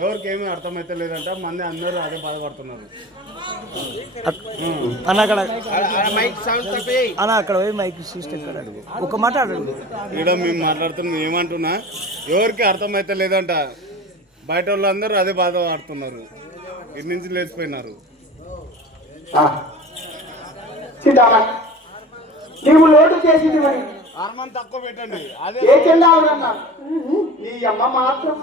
ఎవరికి ఏమీ అర్థమైతే లేదంట, మంది అందరూ అదే బాధపడుతున్నారు. అన్న అక్కడ పోయి మైక్ సిస్టమ్ అడుగు, ఒక మాట అడుగు. ఇక్కడ మేము మాట్లాడుతున్నాం, ఏమంటున్నా ఎవరికి అర్థమైతే లేదంట, బయట వాళ్ళందరూ అదే బాధపడుతున్నారు, ఇటు నుంచి లేచిపోయినారు. నీవు లోటు చేసింది మరి హార్మోన్ తక్కువ పెట్టండి, అదే నీ అమ్మ మాత్రం